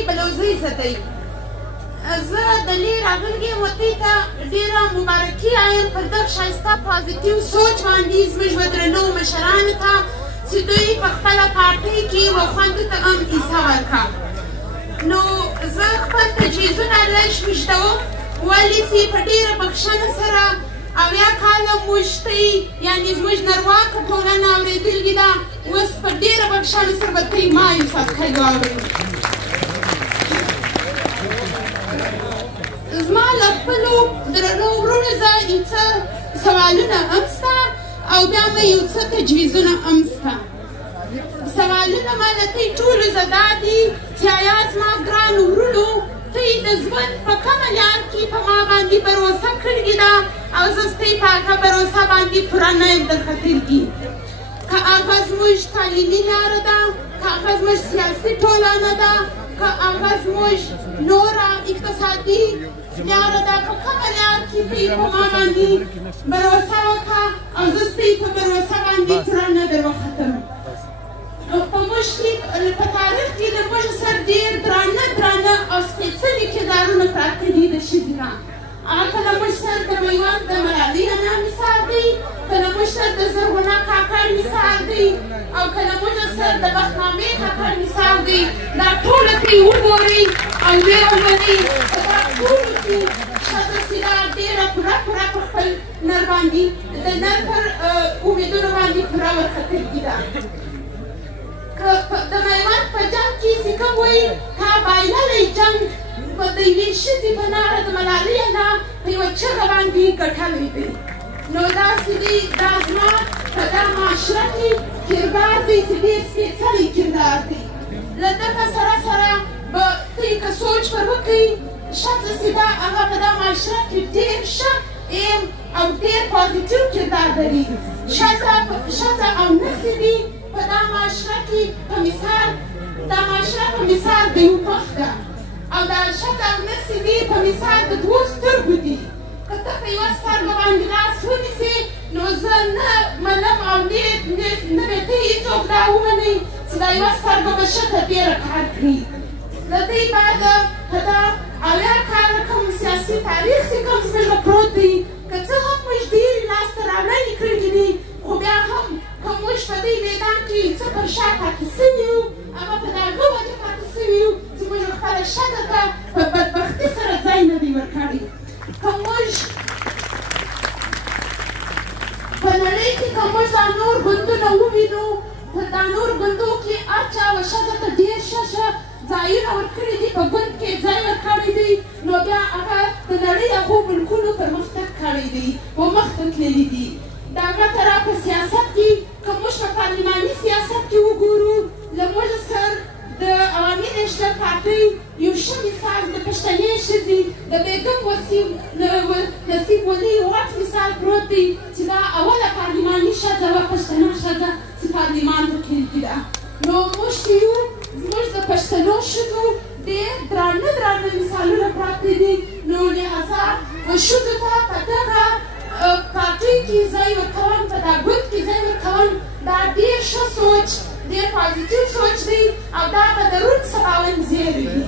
کوي بلوزۍ زدوي. زه د لې راغلې یم ورته ته ډېره مبارکي وایم پر دغه ښایسته پازیټیو سوچ باندې زموږ درنو مشرانو ته چې دوی په خپله پارټۍ کې و خویندو ته هم حصه ورکړه. نو زه خپل تجویزونه لږ ویشتوم ولې چې په ډېره بخښنه سره 80 کاله موږ ته یعنې زموږ نرواکه ټولنه اورېدلې ده اوس په ډېره بخښنه سره به ته ما حساب کوي واورئ. زما له خپلو درنو وروڼو زه یو څه سوالونه هم شته او بیا مې یو څه تجویزونه هم شته. سوالونه ما له تاسو ټولو زه دا دي چې ایا زما ګرانو وروڼو ته د ژوند په کومه لار کې په ما باندې بروسه کړې ده او زه ستاسو په هغه بروسه باندې پوره نه یم درختلګي. که هغه زموږ تعلیمي لاره ده، که هغه زموږ سیاسي ټولنه ده، که هغه زموږ نوره اقتصادي لاره ده، په کومه لار کې ته په ما باندې بروسه وکړه او زه ستاسو په بروسه باندې پوره نه درختم. په موږ کې په تاریخ کې د موږ سره ډېر درانه او سپېڅلي کردارونه پراته دي د ښځې نه. هغه کله موږ سره د میوند د ملالۍ انا مثال دی، کله موږ سره د زرغونه کاکړ مثال دی او کله موږ سره د بختنامې کاکړ مثال دی. دا ټوله ته یې وګورئ او ویې ومنئ په دا ټولو کې ښځه چې دا ډېره پوره په خپل نر باندې د نر پر امیدونو باندې پوره ورختلې ده. د میوند په جنګ کې چې کوم وایي تا بایللی جنګ د یوې ښځې په ناره د ملالۍ انا په یوه چغه باندې ګټلی دی. نو داسې دی دا زما په دا معاشره کې کردار دی چې ډېر سپېڅلی کردار دی. له دغه سره به ته یې که سوچ پر وکړئ ښځه چې دا هغه په دا معاشره کې ډېر ښه ایم او ډېر پازیټیو کردار لري. ښځه او نښې دي په دا معاشره کې په مثال دا معاشره په مثال د یو مخ ده او دا ښځه او نښې دي په مثال د دوو سترګو دي. که ته په یوه سترګه باندې لاس ونیسې نو زه نه منم او نه به ته هېڅوک دا ومنئ چې دا یوه سترګه به ښه تر ډېره کار کړي. له دې بعده په دا 80 کاله کوم سیاسي تاریخ چې کوم زموږ پروت دی که څه هم موږ ډېرې لاسته راوړنې کړې دي خو بیا هم که موږ په دې میدان کې څه پر شا پاتې سوي یو هغه په د هغه وجه پاتې سوي یو چې موږ خپله ښځه ته په بدبختي سره ځای نه دی ورکړی. که موږ په نړۍ کې که موږ دا نور ګوندونه ووینو په دا نور ګوندو کې هر چا و ښځه ته ډېر ښه ځایونه ورکړي دي، په ګوند کې ځای ورکړی دی نو بیا هغه د نړۍ هغو ملکونو پرمختګ کړی دی و مخته تللي دي. د هغه طرح په سیاست کې که موږ په پارلماني سیاست کې وګورو له موږ سره د عوامي نېشنل پارټۍ یو ښه مثال د پښتنې ښځې د بیګم نصیب ولي واټ مثال پروت دی چې دا اوله پارلماني ښځه وه پښتنه ښځه چې پارلمان ته تللې ده. نو موږ چې یو زموږ د پښتنو ښځو ډېر درانه مثالونه پراته دي. نو لهذا ښځو ته په دغه پارټۍ کې ځای ورکول په دا ګوند کې ځای ورکول دا ډېر ښه سوچ ډېر پازیټیو سوچ دی او دا به د روڼ سباوون زیری دی.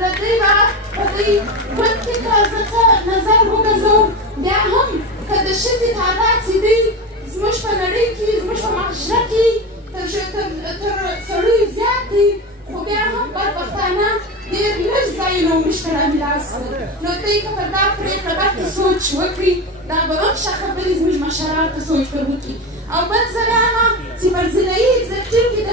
له دې بعد په دې ګوند کې که زه څه نظر وګرځوم بیا هم که د ښځې تعداد چې دی زموږ په نړۍ کې زموږ په معاشره کې تر سړیو زیات دی خو بیا هم بدبختانه ډېر لږ ځایونه موږ ته رامیلاس کړل. نو ته یې که پر دا پرېکړه باندې سوچ وکړي دا به هم ښه خبرې زموږ مشرانو ته سوچ پر وکړي. او بل زه وایم چې پر ضلعي اگزیکټیو کې د